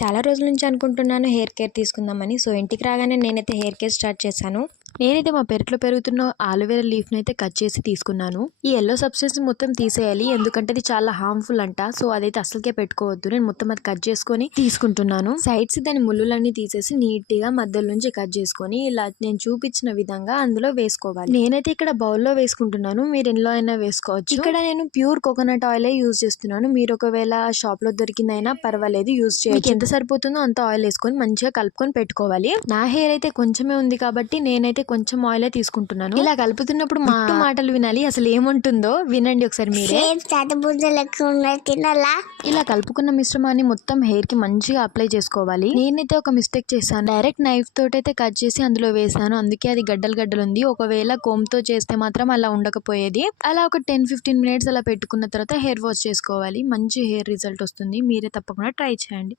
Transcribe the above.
చాలా రోజుల నుంచి అనుకుంటున్నాను హెయిర్ కేర్ తీసుకుందామని. సో ఇంటికి రాగానే నేనైతే హెయిర్ కేర్ స్టార్ట్ చేశాను. నేనైతే మా పెరట్లో పెరుగుతున్న ఆలోవెరా లీఫ్ని అయితే కట్ చేసి తీసుకున్నాను. ఈ ఎల్లో సబ్స్టెన్స్ మొత్తం తీసేయాలి, ఎందుకంటే అది చాలా హార్మ్ఫుల్ అంట. సో అదైతే అసలుకే పెట్టుకోవద్దు. నేను మొత్తం అది కట్ చేసుకొని తీసుకుంటున్నాను. సైడ్స్ దాని ముళ్ళులన్నీ తీసేసి నీట్గా మధ్యలో నుంచి కట్ చేసుకొని ఇలా నేను చూపించిన విధంగా అందులో వేసుకోవాలి. నేనైతే ఇక్కడ బౌల్లో వేసుకుంటున్నాను, మీరు ఎన్నో అయినా వేసుకోవచ్చు. ఇక్కడ నేను ప్యూర్ కోకోనట్ ఆయిల్ యూజ్ చేస్తున్నాను. మీరు ఒకవేళ షాప్ లో దొరికిందైనా పర్వాలేదు, యూజ్ చేయొచ్చు. ఎంత సరిపోతుందో అంత ఆయిల్ వేసుకొని మంచిగా కలుపుకొని పెట్టుకోవాలి. నా హెయిర్ అయితే కొంచెమే ఉంది కాబట్టి నేనైతే కొంచెం ఆయిలే తీసుకుంటున్నాను. ఇలా కలుపుతున్నప్పుడు మాటలు వినాలి, అసలు ఏముంటుందో వినండి ఒకసారి మీరే. ఇలా కలుపుకున్న మిశ్రమాన్ని మొత్తం హెయిర్ కి మంచిగా అప్లై చేసుకోవాలి. నేనైతే ఒక మిస్టేక్ చేశాను, డైరెక్ట్ నైఫ్ తోటి అయితే కట్ చేసి అందులో వేసాను, అందుకే అది గడ్డలు ఉంది. ఒకవేళ కోమ్ తో చేస్తే మాత్రం అలా ఉండకపోయేది. అలా ఒక 10-15 మినిట్స్ అలా పెట్టుకున్న తర్వాత హెయిర్ వాష్ చేసుకోవాలి. మంచి హెయిర్ రిజల్ట్ వస్తుంది. మీరే తప్పకుండా ట్రై చేయండి.